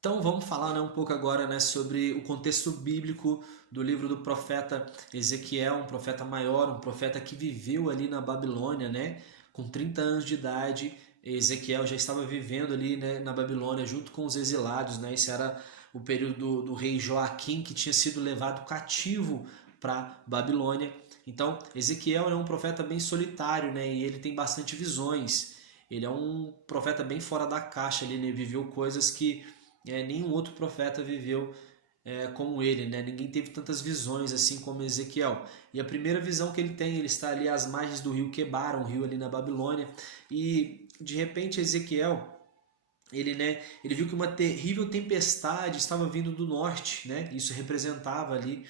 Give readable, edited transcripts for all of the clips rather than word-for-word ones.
Então vamos falar, né, um pouco agora, né, sobre o contexto bíblico do livro do profeta Ezequiel, um profeta maior, um profeta que viveu ali na Babilônia, né, com 30 anos de idade. Ezequiel já estava vivendo ali, né, na Babilônia junto com os exilados, né. Esse era o período do rei Joaquim, que tinha sido levado cativo para Babilônia. Então Ezequiel é um profeta bem solitário, né, e ele tem bastante visões. Ele é um profeta bem fora da caixa, ele, né, viveu coisas que nenhum outro profeta viveu como ele, né? Ninguém teve tantas visões assim como Ezequiel. E a primeira visão que ele tem, ele está ali às margens do rio Quebar, um rio ali na Babilônia, e de repente Ezequiel, ele viu que uma terrível tempestade estava vindo do norte, né? Isso representava ali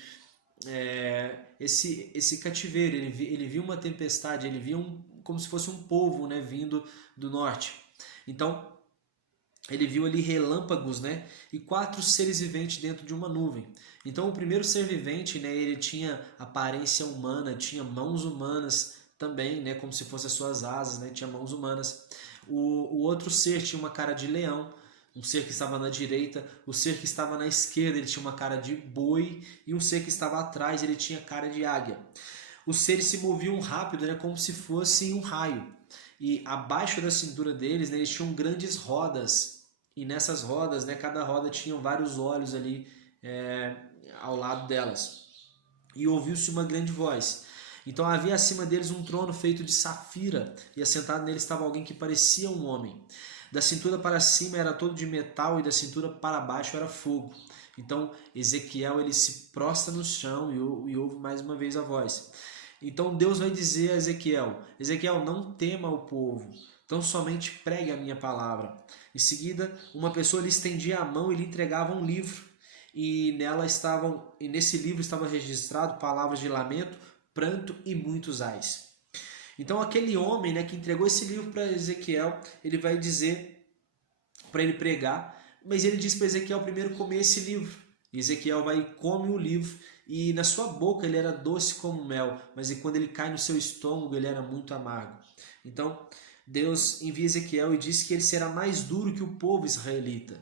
esse cativeiro. Ele viu uma tempestade, ele viu como se fosse um povo, né, vindo do norte. Então ele viu ali relâmpagos, né, e 4 seres viventes dentro de uma nuvem. Então o primeiro ser vivente, né, ele tinha aparência humana, tinha mãos humanas também, né, como se fossem as suas asas, né, tinha mãos humanas. O outro ser tinha uma cara de leão, um ser que estava na direita, o ser que estava na esquerda ele tinha uma cara de boi, e um ser que estava atrás ele tinha cara de águia. Os seres se moviam rápido, né, como se fosse um raio. E abaixo da cintura deles, né, eles tinham grandes rodas. E nessas rodas, né, cada roda tinha vários olhos ali é, ao lado delas. E ouviu-se uma grande voz. Então havia acima deles um trono feito de safira, e assentado nele estava alguém que parecia um homem. Da cintura para cima era todo de metal, e da cintura para baixo era fogo. Então Ezequiel ele se prostra no chão e ouve mais uma vez a voz. Então Deus vai dizer a Ezequiel: Ezequiel, não tema o povo, tão somente pregue a minha palavra. Em seguida, uma pessoa lhe estendia a mão e lhe entregava um livro. E nesse livro estava registrado palavras de lamento, pranto e muitos ais. Então aquele homem, né, que entregou esse livro para Ezequiel, ele vai dizer para ele pregar, mas ele diz para Ezequiel primeiro comer esse livro. E Ezequiel vai e come o livro, e na sua boca ele era doce como mel, mas quando ele cai no seu estômago ele era muito amargo. Então Deus envia Ezequiel e diz que ele será mais duro que o povo israelita.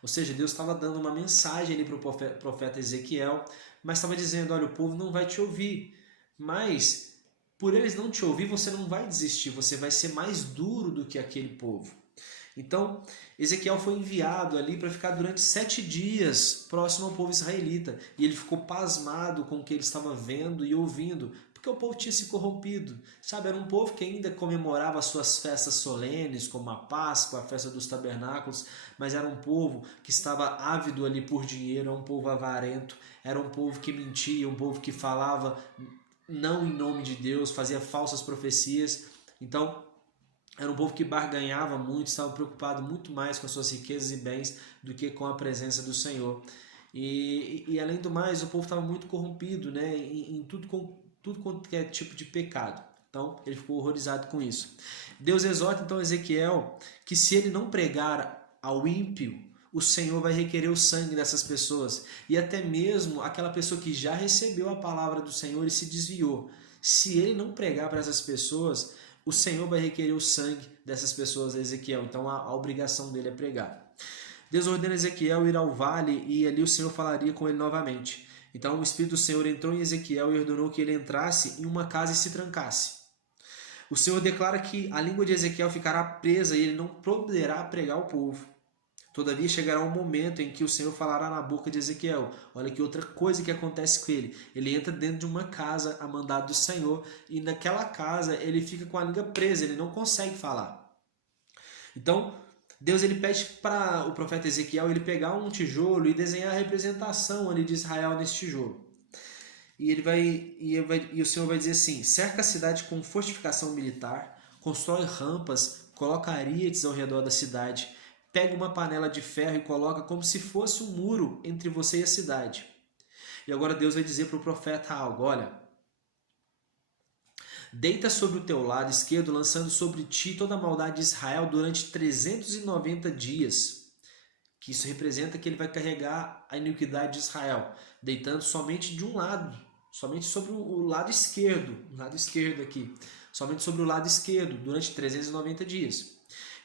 Ou seja, Deus estava dando uma mensagem ali para o profeta Ezequiel, mas estava dizendo: olha, o povo não vai te ouvir, mas por eles não te ouvir, você não vai desistir, você vai ser mais duro do que aquele povo. Então, Ezequiel foi enviado ali para ficar durante 7 dias próximo ao povo israelita. E ele ficou pasmado com o que ele estava vendo e ouvindo, porque o povo tinha se corrompido. Sabe, era um povo que ainda comemorava as suas festas solenes, como a Páscoa, a festa dos tabernáculos, mas era um povo que estava ávido ali por dinheiro, era um povo avarento, era um povo que mentia, um povo que falava não em nome de Deus, fazia falsas profecias. Então, era um povo que barganhava muito, estava preocupado muito mais com as suas riquezas e bens do que com a presença do Senhor. E além do mais, o povo estava muito corrompido, né, em tudo quanto é tipo de pecado. Então ele ficou horrorizado com isso. Deus exorta então Ezequiel que se ele não pregar ao ímpio, o Senhor vai requerer o sangue dessas pessoas. E até mesmo aquela pessoa que já recebeu a palavra do Senhor e se desviou. Se ele não pregar para essas pessoas, o Senhor vai requerer o sangue dessas pessoas a Ezequiel. Então a obrigação dele é pregar. Deus ordena a Ezequiel ir ao vale e ali o Senhor falaria com ele novamente. Então o Espírito do Senhor entrou em Ezequiel e ordenou que ele entrasse em uma casa e se trancasse. O Senhor declara que a língua de Ezequiel ficará presa e ele não poderá pregar ao povo. Todavia chegará um momento em que o Senhor falará na boca de Ezequiel. Olha que outra coisa que acontece com ele. Ele entra dentro de uma casa a mandado do Senhor e naquela casa ele fica com a língua presa, ele não consegue falar. Então Deus ele pede para o profeta Ezequiel ele pegar um tijolo e desenhar a representação ali de Israel nesse tijolo. E o Senhor vai dizer assim: cerca a cidade com fortificação militar, constrói rampas, coloca arietes ao redor da cidade, pega uma panela de ferro e coloca como se fosse um muro entre você e a cidade. E agora Deus vai dizer para o profeta algo: olha, deita sobre o teu lado esquerdo, lançando sobre ti toda a maldade de Israel durante 390 dias. Que isso representa que ele vai carregar a iniquidade de Israel, deitando somente de um lado, somente sobre o lado esquerdo aqui, somente sobre o lado esquerdo, durante 390 dias.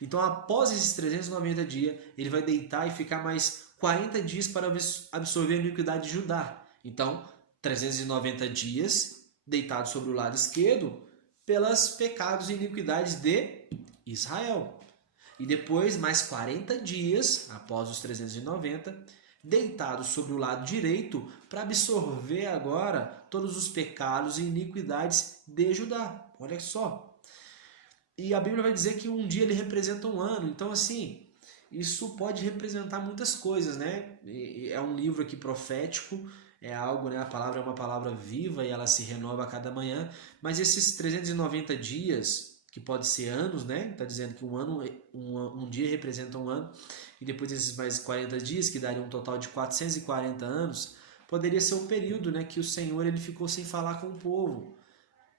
Então, após esses 390 dias, ele vai deitar e ficar mais 40 dias para absorver a iniquidade de Judá. Então, 390 dias deitado sobre o lado esquerdo pelos pecados e iniquidades de Israel. E depois, mais 40 dias, após os 390, deitado sobre o lado direito para absorver agora todos os pecados e iniquidades de Judá. Olha só. E a Bíblia vai dizer que um dia ele representa um ano. Então, assim, isso pode representar muitas coisas, né? É um livro aqui profético, é algo, né? A palavra é uma palavra viva e ela se renova a cada manhã. Mas esses 390 dias, que pode ser anos, né? Está dizendo que um dia representa um ano. E depois desses mais 40 dias, que daria um total de 440 anos, poderia ser o período, né, que o Senhor ele ficou sem falar com o povo.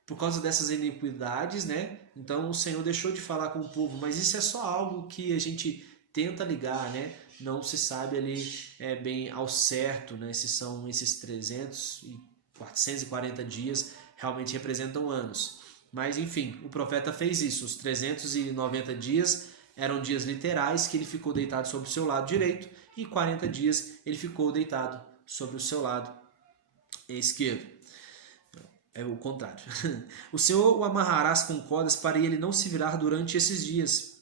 Por causa dessas iniquidades, né? Então o Senhor deixou de falar com o povo, mas isso é só algo que a gente tenta ligar, né? Não se sabe ali bem ao certo, né? Se são esses 300 e 440 dias realmente representam anos. Mas enfim, o profeta fez isso. Os 390 dias eram dias literais que ele ficou deitado sobre o seu lado direito e 40 dias ele ficou deitado sobre o seu lado esquerdo. É o contrário. O Senhor o amarrarás com cordas para ele não se virar durante esses dias.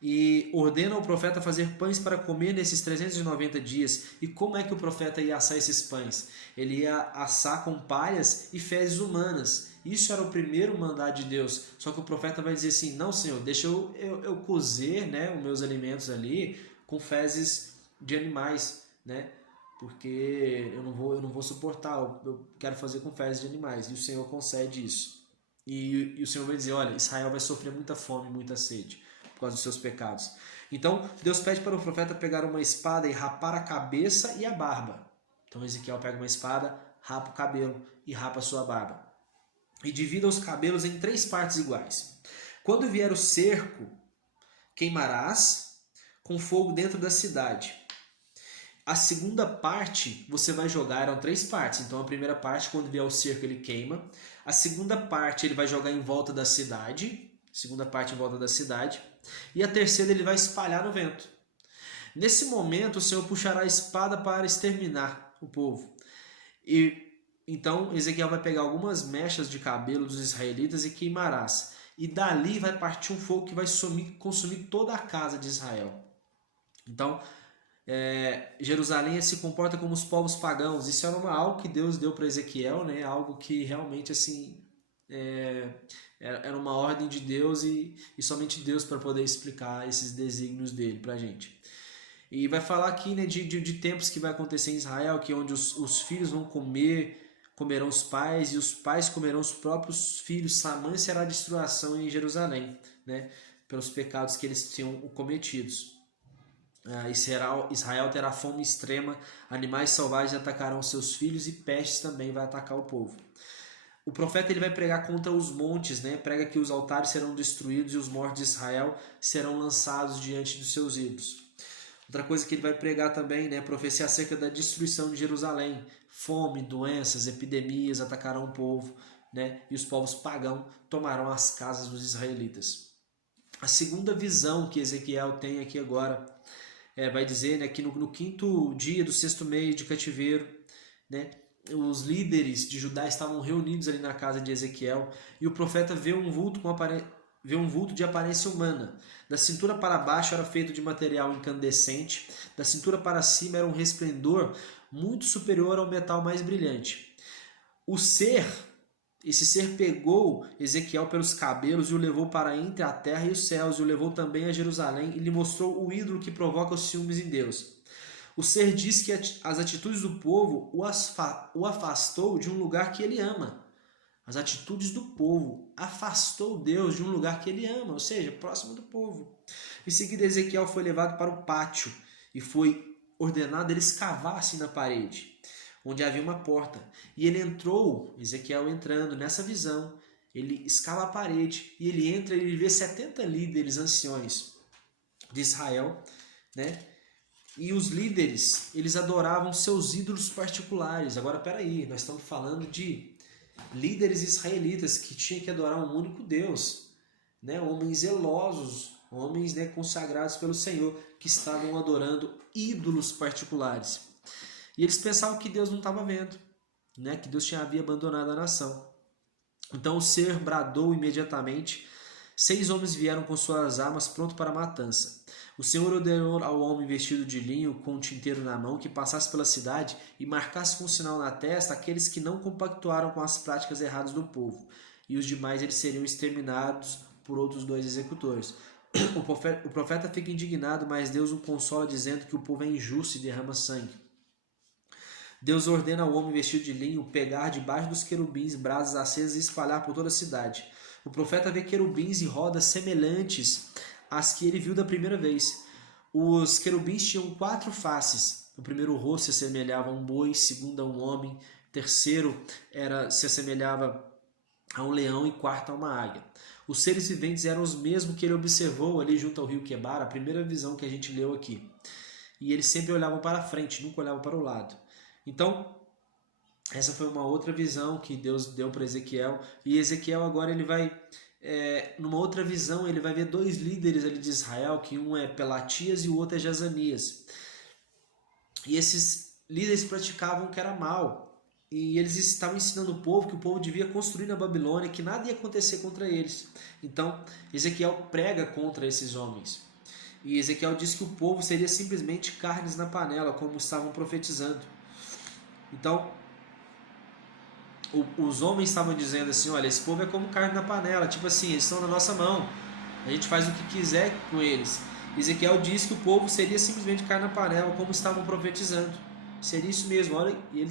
E ordena ao profeta fazer pães para comer nesses 390 dias. E como é que o profeta ia assar esses pães? Ele ia assar com palhas e fezes humanas. Isso era o primeiro mandado de Deus. Só que o profeta vai dizer assim, não, Senhor, deixa eu cozer, né, os meus alimentos ali com fezes de animais, né? Porque eu não vou suportar, eu quero fazer com fezes de animais. E o Senhor concede isso. E o Senhor vai dizer, olha, Israel vai sofrer muita fome, muita sede, por causa dos seus pecados. Então, Deus pede para o profeta pegar uma espada e rapar a cabeça e a barba. Então, Ezequiel pega uma espada, rapa o cabelo e rapa a sua barba. E divida os cabelos em 3 partes iguais. Quando vier o cerco, queimarás com fogo dentro da cidade. A segunda parte você vai jogar, eram 3 partes. Então a primeira parte, quando vier o cerco, ele queima. A segunda parte ele vai jogar em volta da cidade. Segunda parte em volta da cidade. E a terceira ele vai espalhar no vento. Nesse momento o Senhor puxará a espada para exterminar o povo. E então Ezequiel vai pegar algumas mechas de cabelo dos israelitas e queimarás. E dali vai partir um fogo que vai consumir toda a casa de Israel. Então Jerusalém se comporta como os povos pagãos. Isso era algo que Deus deu para Ezequiel, né? Algo que realmente assim era uma ordem de Deus e somente Deus para poder explicar esses desígnios dele para a gente. E vai falar aqui, né, de tempos que vai acontecer em Israel, que onde os filhos vão comerão os pais e os pais comerão os próprios filhos. Tamanha será a destruição em Jerusalém, né? Pelos pecados que eles tinham cometidos. Israel terá fome extrema, animais selvagens atacarão seus filhos e pestes também vai atacar o povo. O profeta ele vai pregar contra os montes, né? Prega que os altares serão destruídos e os mortos de Israel serão lançados diante dos seus ídolos. Outra coisa que ele vai pregar também, né? Profecia acerca da destruição de Jerusalém. Fome, doenças, epidemias atacarão o povo, né? E os povos pagãos tomarão as casas dos israelitas. A segunda visão que Ezequiel tem aqui agora vai dizer, né, que no 5º dia do 6º mês de cativeiro, né, os líderes de Judá estavam reunidos ali na casa de Ezequiel e o profeta vê um vulto de aparência humana. Da cintura para baixo era feito de material incandescente, da cintura para cima era um resplendor muito superior ao metal mais brilhante. Esse ser pegou Ezequiel pelos cabelos e o levou para entre a terra e os céus, e o levou também a Jerusalém e lhe mostrou o ídolo que provoca os ciúmes em Deus. O ser diz que as atitudes do povo o afastou de um lugar que ele ama. As atitudes do povo afastou Deus de um lugar que ele ama, ou seja, próximo do povo. Em seguida, Ezequiel foi levado para o pátio e foi ordenado ele escavasse na parede, onde havia uma porta. E ele entrou, Ezequiel entrando nessa visão, ele escava a parede e ele entra e ele vê 70 líderes anciões de Israel, né? E os líderes, eles adoravam seus ídolos particulares. Agora, peraí, nós estamos falando de líderes israelitas que tinham que adorar um único Deus, né? Homens zelosos homens, né, consagrados pelo Senhor, que estavam adorando ídolos particulares. E eles pensavam que Deus não estava vendo, né, que Deus havia abandonado a nação. Então o ser bradou imediatamente. 6 homens vieram com suas armas prontos para a matança. O Senhor ordenou ao homem vestido de linho com um tinteiro na mão que passasse pela cidade e marcasse com um sinal na testa aqueles que não compactuaram com as práticas erradas do povo, e os demais eles seriam exterminados por outros 2 executores. O profeta fica indignado, mas Deus o consola dizendo que o povo é injusto e derrama sangue. Deus ordena ao homem vestido de linho pegar debaixo dos querubins brasas acesas e espalhar por toda a cidade. O profeta vê querubins e rodas semelhantes às que ele viu da primeira vez. Os querubins tinham 4 faces. O primeiro rosto se assemelhava a um boi, o segundo a um homem, o terceiro se assemelhava a um leão e o quarto a uma águia. Os seres viventes eram os mesmos que ele observou ali junto ao rio Quebar, a primeira visão que a gente leu aqui. E eles sempre olhavam para frente, nunca olhavam para o lado. Então, essa foi uma outra visão que Deus deu para Ezequiel. E Ezequiel agora ele vai, numa outra visão, ele vai ver 2 líderes ali de Israel, que um é Pelatias e o outro é Jazanias. E esses líderes praticavam o que era mal. E eles estavam ensinando o povo que o povo devia construir na Babilônia, que nada ia acontecer contra eles. Então, Ezequiel prega contra esses homens. E Ezequiel diz que o povo seria simplesmente carnes na panela, como estavam profetizando. Então, os homens estavam dizendo assim, olha, esse povo é como carne na panela, tipo assim, eles estão na nossa mão, a gente faz o que quiser com eles. Ezequiel diz que o povo seria simplesmente carne na panela, como estavam profetizando. Seria isso mesmo, olha, e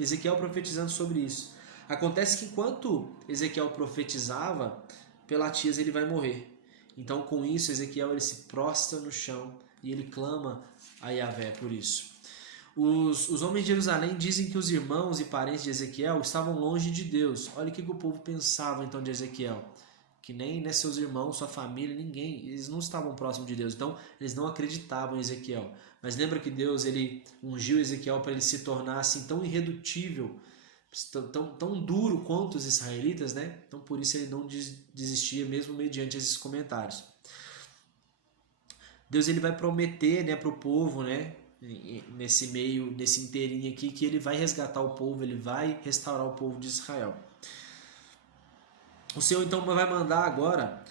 Ezequiel profetizando sobre isso. Acontece que enquanto Ezequiel profetizava, Pelatias ele vai morrer. Então com isso Ezequiel ele se prostra no chão e ele clama a Yahvé por isso. Os homens de Jerusalém dizem que os irmãos e parentes de Ezequiel estavam longe de Deus. Olha o que o povo pensava então de Ezequiel. Que nem seus irmãos, sua família, ninguém, eles não estavam próximos de Deus. Então eles não acreditavam em Ezequiel. Mas lembra que Deus ele ungiu Ezequiel para ele se tornar assim tão irredutível, tão duro quanto os israelitas, né? Então por isso ele não desistia mesmo mediante esses comentários. Deus ele vai prometer, né, para o povo, né, nesse inteirinho aqui, que ele vai resgatar o povo, ele vai restaurar o povo de Israel. O Senhor então vai mandar agora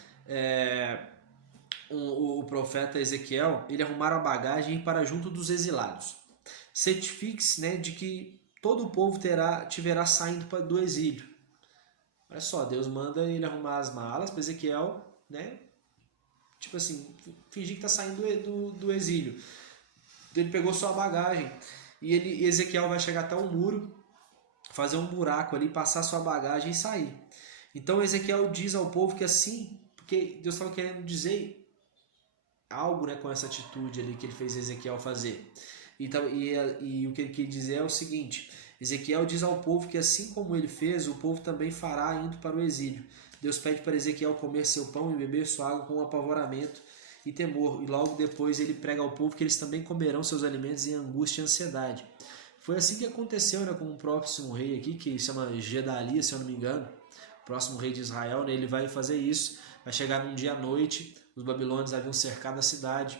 o profeta Ezequiel ele arrumar a bagagem e ir para junto dos exilados. Certifique-se, né, de que todo o povo tiverá saindo do exílio. Olha só, Deus manda ele arrumar as malas para Ezequiel, né, tipo assim, fingir que está saindo do exílio. Ele pegou sua bagagem e Ezequiel vai chegar até o muro, fazer um buraco ali, passar sua bagagem e sair. Então Ezequiel diz ao povo que assim, porque Deus estava querendo dizer algo, né, com essa atitude ali que ele fez Ezequiel fazer. E o que ele quer dizer é o seguinte: Ezequiel diz ao povo que assim como ele fez, o povo também fará indo para o exílio. Deus pede para Ezequiel comer seu pão e beber sua água com apavoramento e temor, e logo depois ele prega ao povo que eles também comerão seus alimentos em angústia e ansiedade. Foi assim que aconteceu, né, com o próximo rei aqui, que se chama Gedalias, se eu não me engano, o próximo rei de Israel, né, ele vai fazer isso, vai chegar num dia à noite, os babilônios haviam cercado a cidade,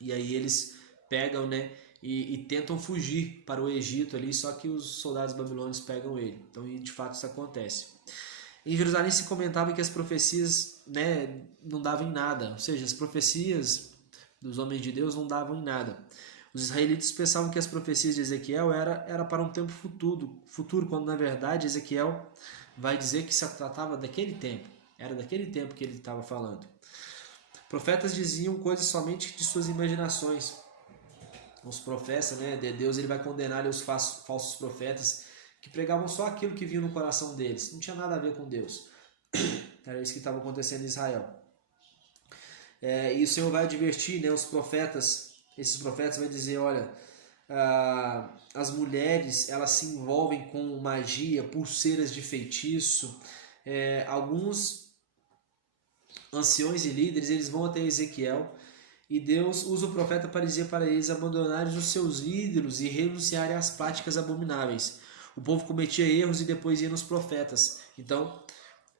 e aí eles pegam, né, e tentam fugir para o Egito ali, só que os soldados babilônios pegam ele. Então, de fato, isso acontece. Em Jerusalém se comentava que as profecias, né, não davam em nada, ou seja, as profecias dos homens de Deus não davam em nada. Os israelitas pensavam que as profecias de Ezequiel era para um tempo futuro, quando na verdade Ezequiel vai dizer que se tratava daquele tempo, era daquele tempo que ele estava falando. Profetas diziam coisas somente de suas imaginações. Os profetas, né, de Deus ele vai condenar os falsos profetas que pregavam só aquilo que vinha no coração deles. Não tinha nada a ver com Deus. Era isso que estava acontecendo em Israel. E o Senhor vai advertir, né, os profetas. Esses profetas vai dizer, olha, as mulheres elas se envolvem com magia, pulseiras de feitiço. Alguns anciões e líderes eles vão até Ezequiel e Deus usa o profeta para dizer para eles abandonarem os seus ídolos e renunciarem às práticas abomináveis. O povo cometia erros e depois ia nos profetas. Então,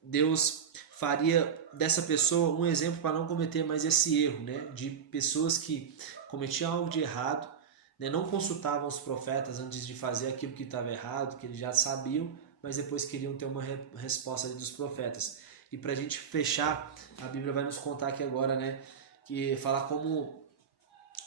Deus faria dessa pessoa um exemplo para não cometer mais esse erro, né? De pessoas que cometiam algo de errado, né? Não consultavam os profetas antes de fazer aquilo que estava errado, que eles já sabiam, mas depois queriam ter uma resposta dos profetas. E para a gente fechar, a Bíblia vai nos contar aqui agora, né? Que falar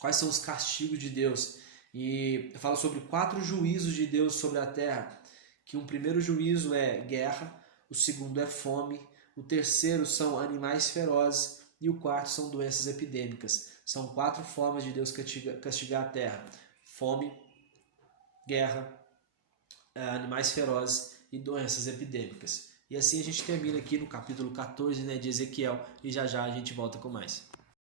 quais são os castigos de Deus. E fala sobre 4 juízos de Deus sobre a terra. Que um primeiro juízo é guerra, o segundo é fome, o terceiro são animais ferozes e o quarto são doenças epidêmicas. São 4 formas de Deus castigar a terra: fome, guerra, animais ferozes e doenças epidêmicas. E assim a gente termina aqui no capítulo 14, né, de Ezequiel, e já já a gente volta com mais.